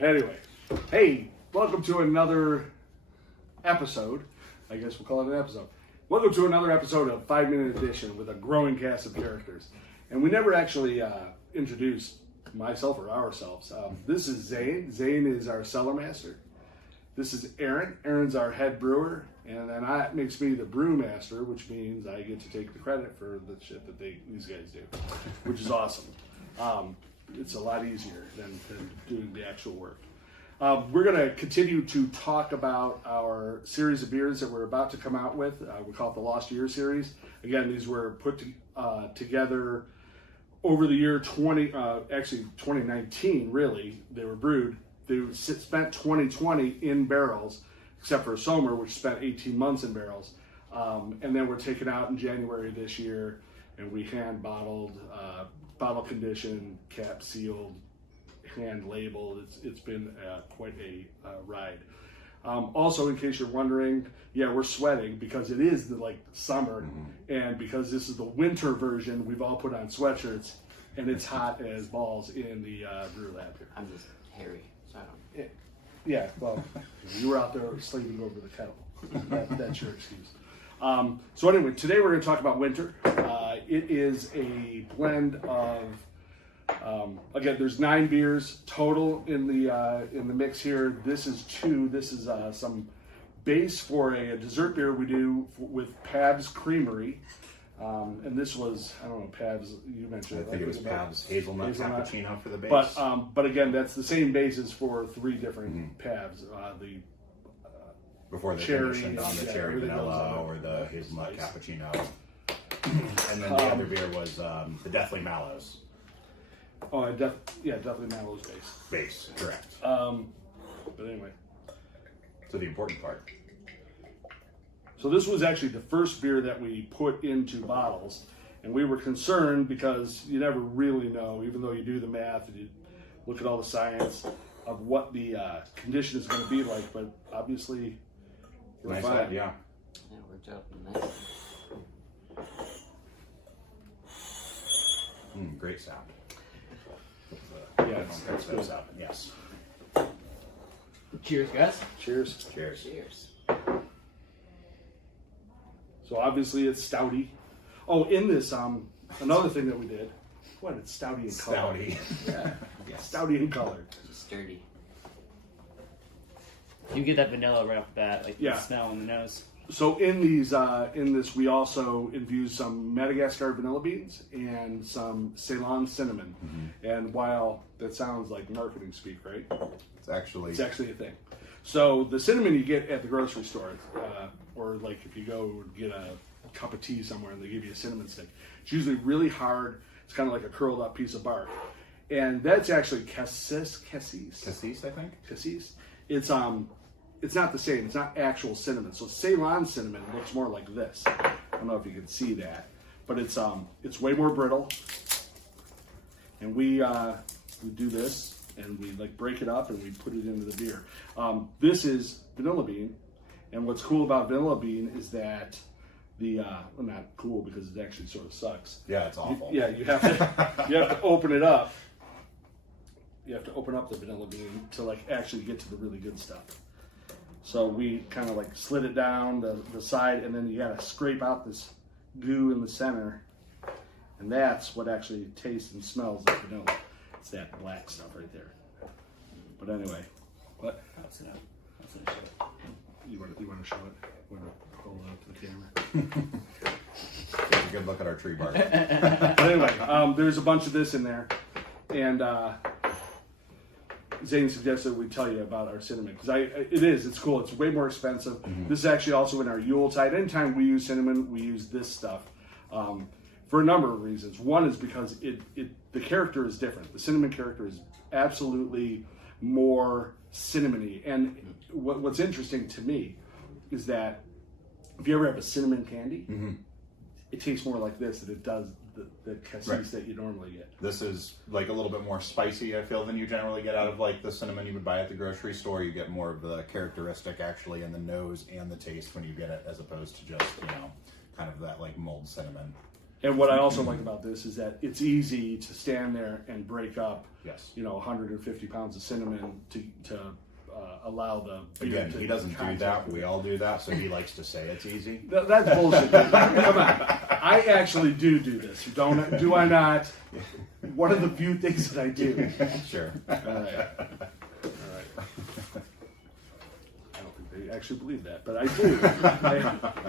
Anyway, hey, welcome to another episode. I guess we'll call it an episode. Welcome to another episode of 5 Minute Edition with a growing cast of characters. And we never actually introduced myself or ourselves. This is Zane. Zane is our cellar master. This is Aaron. Aaron's our head brewer. And then that makes me the brewmaster, which means I get to take the credit for the shit that these guys do, which is awesome. It's a lot easier than doing the actual work. We're going to continue to talk about our series of beers that we're about to come out with. We call it the Lost Year series. Again, these were put together over the year 2019, really. They were brewed. They spent 2020 in barrels, except for Sommer, which spent 18 months in barrels. And then we're taken out in January this year, and we hand bottled, bottle conditioned, cap sealed, hand labeled. It's been quite a ride. Also, in case you're wondering, yeah, we're sweating because it is the summer, and because this is the winter version, we've all put on sweatshirts, and it's hot as balls in the brew lab here. I'm just hairy, so I don't. Yeah, well, you were out there slaving over the kettle. That's your excuse. So anyway, today we're going to talk about winter. It is a blend of, again, there's 9 beers total in the mix here. This is 2. This is some base for a dessert beer we do with Pab's Creamery. And this was, I don't know, Pab's, you mentioned it. I think it was Pab's hazelnut cappuccino for the base. But again, that's the same bases for 3 different Pabs. Before they cherry, conditioned on the cherry vanilla or the hazelnut nice. cappuccino. And then the other beer was the Deathly Mallows. Oh, definitely Mallow's base. Base, correct. But anyway. So the important part. So this was actually the first beer that we put into bottles, and we were concerned because you never really know, even though you do the math and you look at all the science of what the condition is going to be like, but obviously we're Nice fine. head, yeah. Yeah, it worked out nice. Great sound. Yeah, it's good. Sound. Yes. Cheers, guys. Cheers. Cheers. Cheers. So obviously it's stouty. Oh, in this, another thing that we did, what, it's stouty in color. Stouty. Yeah, Yes. stouty in color. Just sturdy. You get that vanilla right off the bat, like Yeah. the smell in the nose. So in this, we also infused some Madagascar vanilla beans and some Ceylon cinnamon. And while that sounds like marketing speak, right? It's actually a thing. So the cinnamon you get at the grocery store, or like if you go get a cup of tea somewhere and they give you a cinnamon stick, it's usually really hard. It's kind of like a curled up piece of bark. And that's actually cassis. cassis, I think. Cassis. It's not the same. It's not actual cinnamon. So Ceylon cinnamon looks more like this. I don't know if you can see that, but it's way more brittle. And we do this and we break it up and we put it into the beer. This is vanilla bean, and what's cool about vanilla bean is that well, not cool because it actually sort of sucks. Yeah, it's awful. You have to open it up. You have to open up the vanilla bean to actually get to the really good stuff. So we kind of slid it down the side, and then you gotta scrape out this goo in the center, and that's what actually tastes and smells like vanilla. It's that black stuff right there. But anyway, what? That's enough. You want to show it? You want to hold it up to the camera? Take a good look at our tree bark. But anyway, there's a bunch of this in there, and Zane suggested we tell you about our cinnamon because it's cool. It's way more expensive. This is actually also in our Yuletide. Anytime we use cinnamon, we use this stuff for a number of reasons. One is because the character is different. The cinnamon character is absolutely more cinnamony. And what's interesting to me is that if you ever have a cinnamon candy, it tastes more like this than it does the cassis that you normally get. This is a little bit more spicy, I feel, than you generally get out of the cinnamon you would buy at the grocery store. You get more of the characteristic actually in the nose and the taste when you get it, as opposed to just kind of that mulled cinnamon. And what I also like about this is that it's easy to stand there and break up, Yes. 150 pounds of cinnamon to allow the beer Again, to he doesn't do contact that. with We it. all do that, so he likes to say it's easy. That's bullshit. Come on. I actually do this. Do I not? One of the few things that I do. Sure. All right. I don't think they actually believe that, but I do.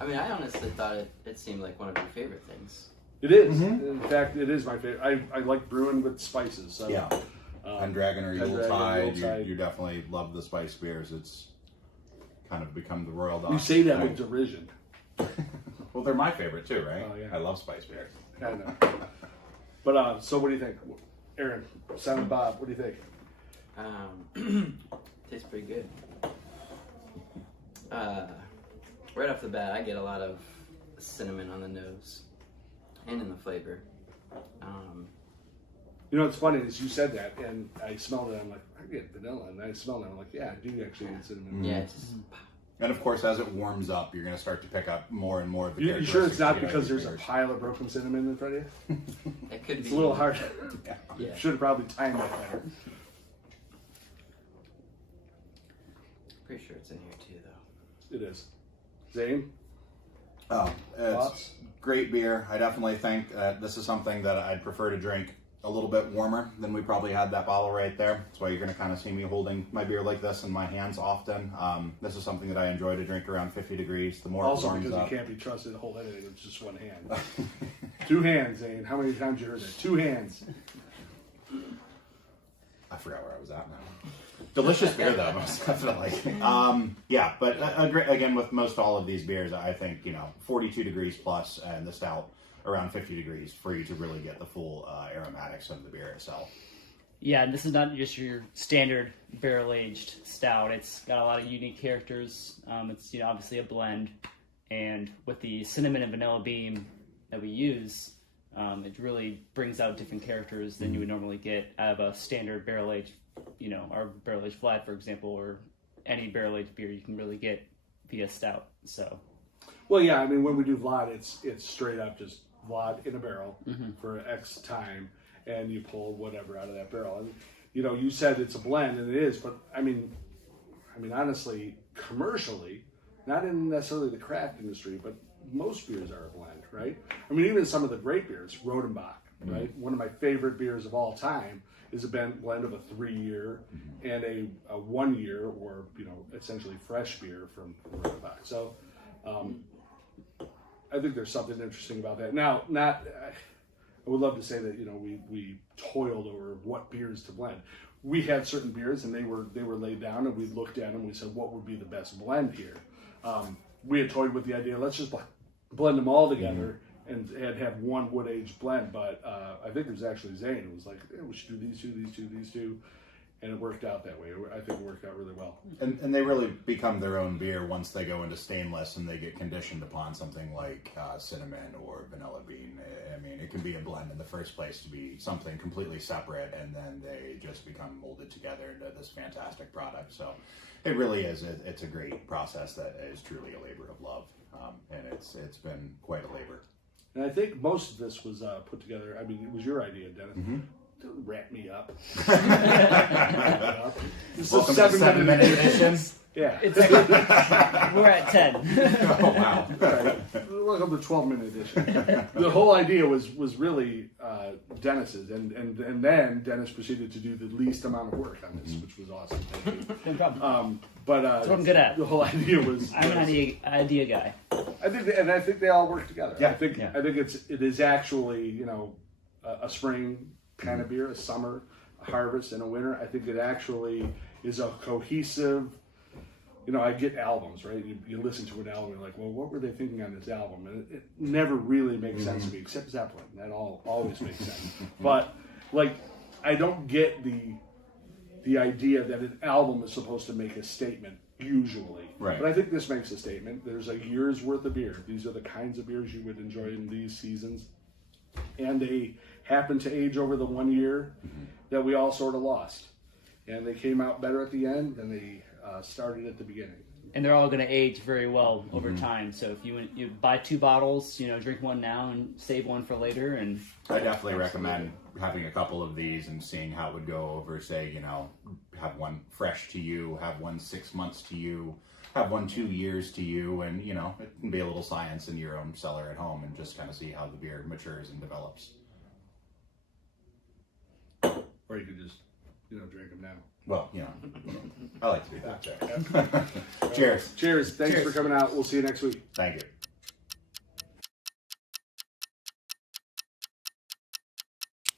I mean, I honestly thought it seemed like one of your favorite things. It is. In fact, it is my favorite. I like brewing with spices. So, Yeah. Pendragon or Pendragon, Yuletide, Yuletide. you definitely love the spice beers. It's kind of become the royal dog. You say that with derision. Well, they're my favorite too, right? Oh, yeah. I love spice beers. I know. But so what do you think, Aaron? Silent Bob, what do you think? Tastes pretty good. Right off the bat, I get a lot of cinnamon on the nose and in the flavor. It's funny is you said that, and I smelled it. I'm like, I get vanilla, and I smelled it. I'm like, yeah, I do actually get cinnamon. Yeah, it's just And of course, as it warms up, you're going to start to pick up more and more of the You sure it's not characteristics because you there's a guys pile of broken cinnamon in front of you? it could It's be a little hard. Yeah. Should have probably timed that better. Pretty sure it's in here too, though. It is. Zane? Oh, it's Thoughts? great beer. I definitely think this is something that I'd prefer to drink a little bit warmer than we probably had that bottle right there. That's why you're going to kind of see me holding my beer like this in my hands often. This is something that I enjoy to drink around 50 degrees. The more it Also warms because up. you can't be trusted to hold anything with just one hand. 2 hands, Zane. How many times you heard that? 2 hands. I forgot where I was at now. Delicious beer though, most definitely. Yeah, but again, with most all of these beers, I think 42 degrees plus, and the stout around 50 degrees for you to really get the full aromatics of the beer itself. Yeah, and this is not just your standard barrel-aged stout. It's got a lot of unique characters. It's obviously a blend, and with the cinnamon and vanilla bean that we use, it really brings out different characters than you would normally get out of a standard barrel-aged, our barrel-aged Vlad, for example, or any barrel-aged beer you can really get via stout. So, Well, yeah, I mean, when we do Vlad, it's straight up just Vlad in a barrel for X time, and you pull whatever out of that barrel. And, you said it's a blend, and it is, but, I mean, honestly, commercially, not in necessarily the craft industry, but most beers are a blend, right? I mean, even some of the great beers, Rodenbach, right? One of my favorite beers of all time is a blend of a 3-year and a 1-year, or, essentially fresh beer from Rodenbach. So, I think there's something interesting about that. Now, I would love to say that we toiled over what beers to blend. We had certain beers, and they were laid down, and we looked at them. We said, what would be the best blend here? We had toyed with the idea, let's just blend them all together and have one wood aged blend. But I think it was actually Zane who was like, we should do these two. And it worked out that way. I think it worked out really well. And they really become their own beer once they go into stainless and they get conditioned upon something like cinnamon or vanilla bean. I mean, it can be a blend in the first place to be something completely separate, and then they just become molded together into this fantastic product. So it really is. It's a great process that is truly a labor of love, and it's been quite a labor. And I think most of this was put together. I mean, it was your idea, Dennis. Don't wrap me up. This Welcome is to 7-minute 7-minute edition. Yeah. we're at 10. Oh, wow. Right. Welcome to 12-minute edition. The whole idea was really Dennis's, and then Dennis proceeded to do the least amount of work on this, which was awesome. Thank you. No problem. But That's what I'm good at. The whole idea was. I'm an idea guy. I think they all work together. Yeah. I think it is actually a spring kind of beer, a summer, a harvest, and a winter. I think it actually is a cohesive. I get albums, right? You listen to an album, you're like, well, what were they thinking on this album? And it never really makes sense to me, except Zeppelin. That always makes sense. But I don't get the idea that an album is supposed to make a statement usually. Right. But I think this makes a statement. There's a year's worth of beer. These are the kinds of beers you would enjoy in these seasons. And they happen to age over the 1 year that we all sort of lost. And they came out better at the end than they started at the beginning. and they're all going to age very well over time. So if you buy 2 bottles, drink one now and save one for later. And I definitely recommend having a couple of these and seeing how it would go over, say, have one fresh to you, have one 6 months to you, have one 2 years to you, and, it can be a little science in your own cellar at home and just kind of see how the beer matures and develops. Or you could just, drink them now. Well, I like to do that. Cheers. Cheers. Thanks Cheers. for coming out. We'll see you next week. Thank you.